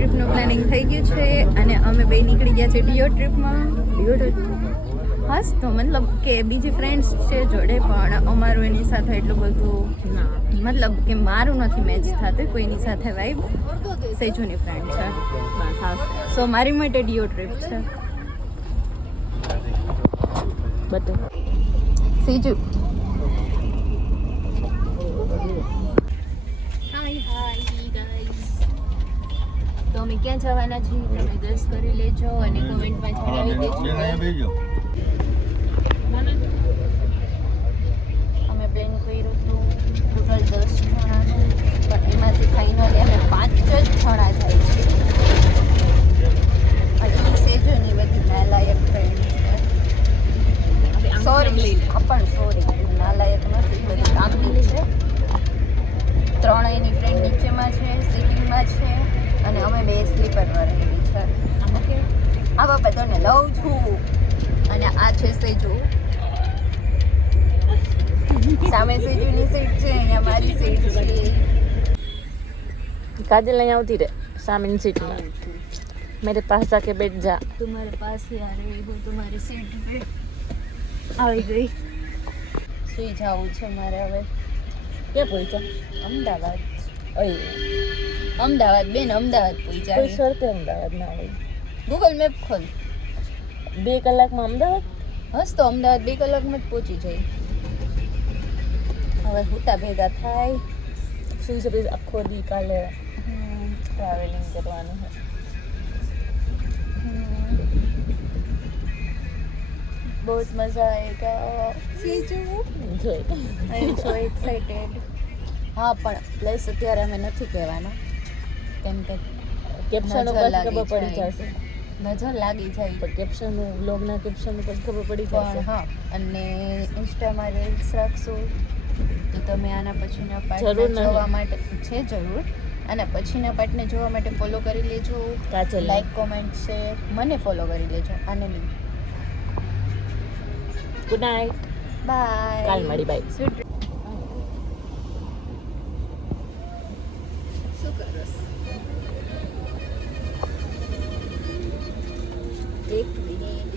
ટ્રીપનું planning થઈ ગયું છે અને અમે બે નીકળી ગયા છે ડિયો ટ્રીપમાં. ડિયો ટ્રીપ હાસ તો મતલબ કે બીજી ફ્રેન્ડ્સ છે જોડે, પણ અમારું એની સાથે એટલું બધું ના, મતલબ કે મારું નથી મેચ થતું કોઈની સાથે વાઇબ. સેજુની ફ્રેન્ડ છે સો મારી માટે ડિયો ટ્રીપ છે. બધું સેજુ તો અમે ક્યાં જવાના છીએ તમે ગેસ કરી લેજો અને કોમેન્ટમાં જણાવી દેજો. અમે પ્લાન કર્યું હતું ટોટલ 10 જણા છે, પણ એમાંથી ફાઇનલી અમે 5 જ જણા જાય છે. અને સેજોની બધી નાલાયક ફ્રેન્ડ છે. સોરી નાલાયક નથી, બધી કામની છે. 3 એની ફ્રેન્ડ નીચેમાં છે, સિટિંગમાં છે અને અમે 2 સ્લીપરમાં રહેલી છે. ઓકે, આવા બધાને લઉં છું. અને આ છે સેજુ, સામે સેજુની સીટ છે, અહીંયા મારી સીટ છે. काजल नहीं आती रे सामने सीट में, मेरे पास आके बैठ जा. तुम्हारे पास ही आ रही हूँ, तुम्हारी सीट पे આવી ગઈ. સુઈ જવું છે મારે હવે. क्या पहुंचा અમદાવાદ. ओए અમદાવાદ બેન, અમદાવાદ પહોંચ્યા. कोई शर्त अमदावाद ना हो. ગૂગલ મેપ ખોલ. 2 કલાક में अमदावाद. હસ તો અમદાવાદ 2 કલાકમાં જ પહોંચી જાય. હવે હુતા ભેગા થાય. सुई से आखो दी काले ट्रैवलिंग करवानी है. बहुत मजा आएगा. सीजू आई एम सो एक्साइटेड. હા પણ પ્લેસ અત્યારે અમે નથી કહેવાનો કેમ કે કેપ્શન ઉપર ખબર પડી જશે. નજર લાગી જાય પણ કેપ્શન વ્લોગના કેપ્શન ઉપર ખબર પડી પણ જશે. હા, અને ઇન્સ્ટામાં રીલ્સ રાખશું તો તમે આના પછીના જરૂર પાર્ટ નહીં. જોવા માટે છે જરૂર. અને પછીના પાર્ટને જોવા માટે ફોલો કરી લેજો. કાજલ લાઈક કોમેન્ટ શેર મને ફોલો કરી લેજો, આને નહીં. Good night, bye. કાલ મળી બાય. શું કરો? એક મિનિટ.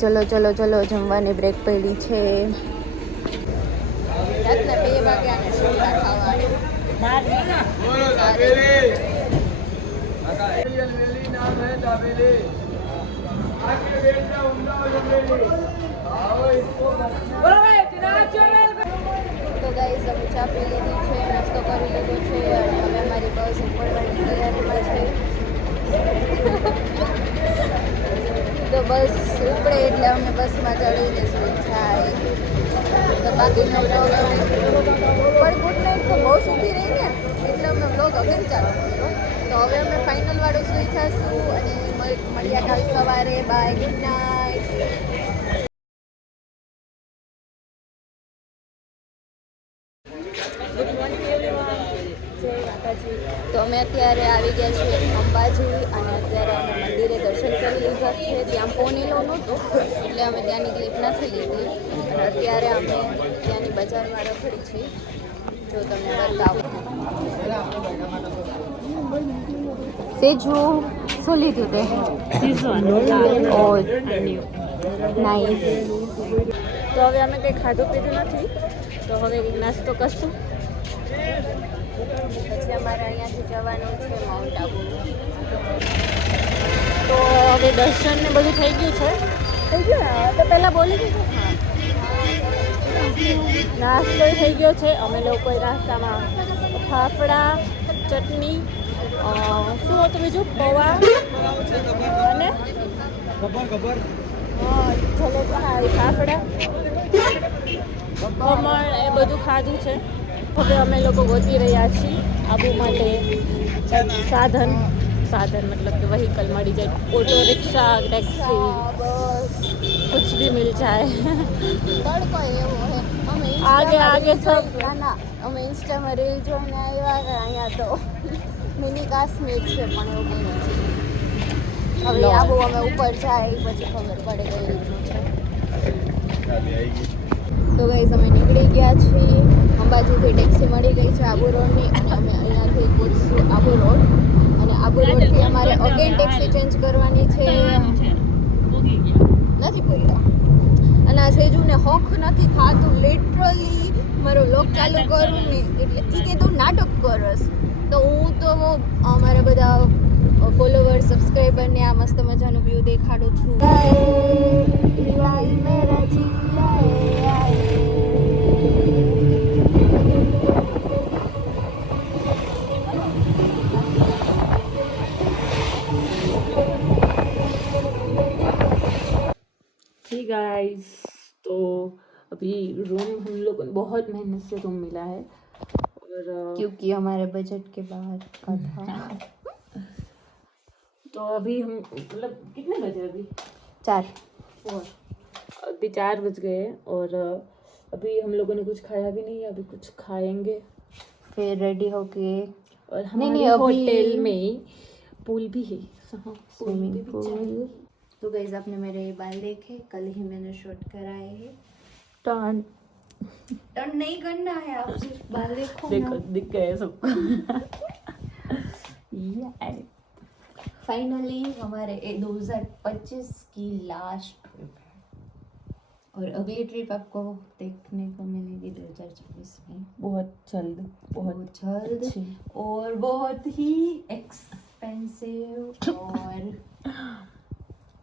ચલો ચલો ચલો, જમવાની બ્રેક પડી છે. રાતના 2 વાગ્યા ને શોધા ખાવાનું. તો ગાઈસ અમે ચા પી લીધી છે, નાસ્તો કરી લીધો છે અને હવે અમારી બસ ઉપડવાની તૈયારીમાં છે. તો બસ ઉપડે એટલે અમે બસમાં ચડીને સુઈ જાય. તો બાકીનો બ્લોગ હવે પણ ગુડ નાઇટ તો બહુ સુધી રહી ને એટલે અમે બ્લોગ અગેન ચાલુ કર્યો. તો હવે અમે ફાઇનલ વાળું સુઈ જશું અને મળ્યા કાલ સવારે. Bye, good night. તો અમે અત્યારે આવી ગયા છીએ અંબાજી અને અત્યારે અમે મંદિરે દર્શન કરી લીધા છે. ત્યાં પોનેલો નહોતો એટલે અમે ત્યાંની ક્લિપ નથી લીધી અને અત્યારે અમે ત્યાંની બજારમાં રખડી છીએ. જો તમને બતાવું. સેજુ શું લીધું તે? Oh nice. તો હવે અમે કંઈ ખાધું પીધું નથી, તો હવે નાસ્તો કરશું. પછી અમારે અહીંયાથી જવાનું છે માઉન્ટ આબુ. તો હવે દર્શન ને બધું થઈ ગયું છે. થઈ ગયું ને? તો પહેલાં બોલી દીધું. હા, નાસ્તો થઈ ગયો છે. અમે લોકોએ નાસ્તામાં ફાફડા, ચટણી, શું હતું બીજું, પૌવા અને ફાફડા, ખમણ એ બધું ખાધું છે. હવે અમે લોકો ગોતી રહ્યા છીએ આબુ માટે સાધન મતલબ કે વ્હીકલ મળી જાય. ઓટો રિક્ષા, ટેક્સી, कुछ भी मिल जाए. તડકો એવો છે. અમે આગે સબ ના અમે ઇન્સ્ટામાં રીલ જોઈને આવ્યા કે અહીંયા તો મિની કાશ્મીર છે, પણ એવું કંઈ નથી. હવે આબુ અમે ઉપર જાય પછી ખબર પડે કઈ રીતનું છે. તો ગાઈઝ અમે નીકળી ગયા છીએ. અંબાજીથી ટેક્સી મળી ગઈ છે આબુ રોડની અને અમે અહીંયાથી પહોંચશું આબુ રોડ અને આબુ રોડથી અમારે અગેન ટેક્સી ચેન્જ કરવાની છે. નથી પૂછતા અને આ સેજુને હોખ નથી થતું લિટરલી મારો લોક ચાલુ કરું ને એટલે એ કે તું નાટક કરસ તો હું તો અમારા બધા ફોલોવર સબસ્ક્રાઈબરને આ મસ્ત મજાનું વ્યૂ દેખાડું છું. Hey guys, तो अभी रूम हम लोग को बहुत मेहनत से रूम मिला है और क्योंकि हमारे बजट के बाहर का था. तो अभी हम मतलब कितने बजे अभी 4 और अभी 4 बज गए और अभी हम लोगों ने कुछ खाया भी नहीं है. अभी कुछ खाएंगे फिर रेडी होके और हमारे होटल में पूल भी है. Swimming pool. तो गाइस आपने मेरे ये बाल देखे, कल ही मैंने शूट कराए हैं. टर्न नहीं करना है, आप सिर्फ बाल देखो देखो ना. दिख गए सबको. फाइनली हमारे 2025 की लास्ट ट्रिप है और अगली ट्रिप आपको देखने को मिलेगी 2024 में. बहुत जल्द जल्द अच्छी. और बहुत ही एक्सपेंसिव और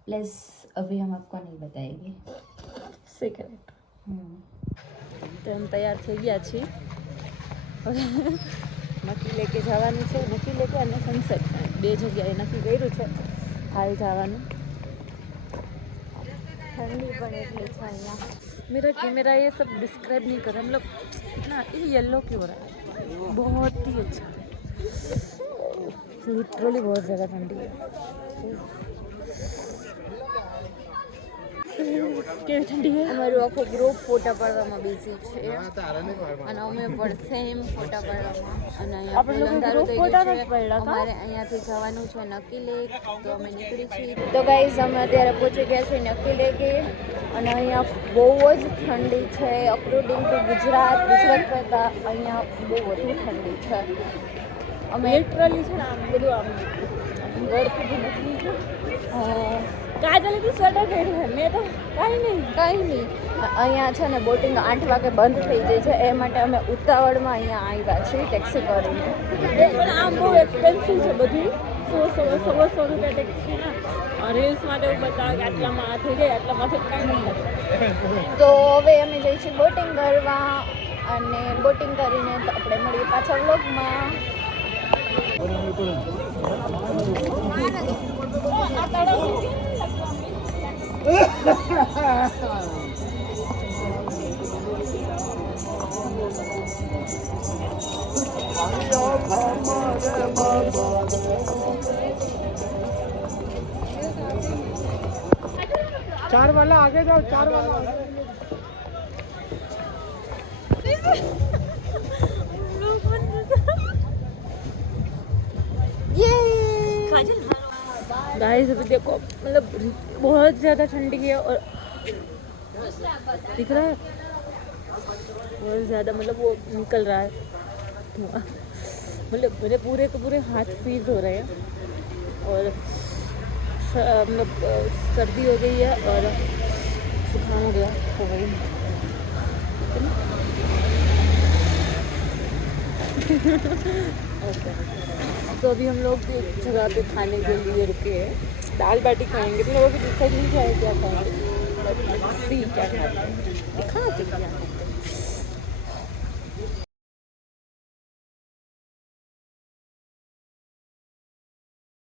प्लस अभी हम आपको नहीं बताएंगे. સિક્રેટ. તો हम તૈયાર થઈ ગયા છીએ હવે નક્કી લેકે જવાનું છે. નક્કી લેકે અને સનસેટ બે જગ્યાએ નક્કી કર્યું છે હાલ જવાનું. ठंडी पड़े थी यहाँ. मेरा कैमरा ये सब डिस्क्राइब नहीं कर रहा. हम लोग इतना ये येलो क्यों हो रहा है. बहुत ही अच्छा है. लिटरली बहुत ज़्यादा ठंडी है. કેવી ઠંડી છે. અમારું આખો ગ્રુપ ફોટા પાડવામાં બિઝી છે અને અમે પણ સેમ ફોટા પાડવામાં અને અહીંયા આપણે લોકો અંધારું group થઈ ફોટા ગયું નથી છે. પાડ્યા કા? અમારે અહીંયાથી જવાનું છે નક્કી લેક તો અમે નીકળી છીએ. તો ગાઈઝ અમે અત્યારે પહોંચી ગયા છીએ નક્કી લેકે અને અહીંયા બહુ જ ઠંડી છે. અકોર્ડિંગ ટુ ગુજરાત કરતાં અહીંયા બહુ વધુ ઠંડી છે. અમે લિટરલી છે ને આમ બધું આમ ગળતું નથી. કાજલે સ્વેટર પહેર્યું છે. મેં તો કાંઈ નહીં. અહીંયા છે ને બોટિંગ 8 વાગે બંધ થઈ જાય છે એ માટે અમે ઉતાવળમાં અહીંયા આવ્યા છીએ ટેક્સી કરીને. પણ આમ બહુ એક્સપેન્સિવ છે બધું. 100 રૂપિયા ટેક્સી ના રીલ્સ માટે એવું બતાવે કે આટલામાં આ થઈ જાય આટલામાંથી કાંઈ નહીં થાય. તો હવે અમે જઈએ છીએ બોટિંગ કરવા અને બોટિંગ કરીને તો આપણે મળીએ પાછા વ્લોગમાં. चार वाला आगे जाओ. 4 वाला गाइस अभी देखो मतलब बहुत ज़्यादा ठंडी है और दिख रहा है बहुत ज़्यादा मतलब वो निकल रहा है धुआं. मतलब मेरे पूरे के पूरे हाथ फ्रीज हो रहे हैं और मतलब सर्दी हो गई है और जुकाम हो गया हो गई. ओके तो अभी हम लोग एक जगह पे खाने के लिए रुके हैं. दाल बाटी खाएंगे. तुम लोगों को डिसाइड नहीं किया है क्या खाएंगे. क्या खाते हैं दिखाते क्या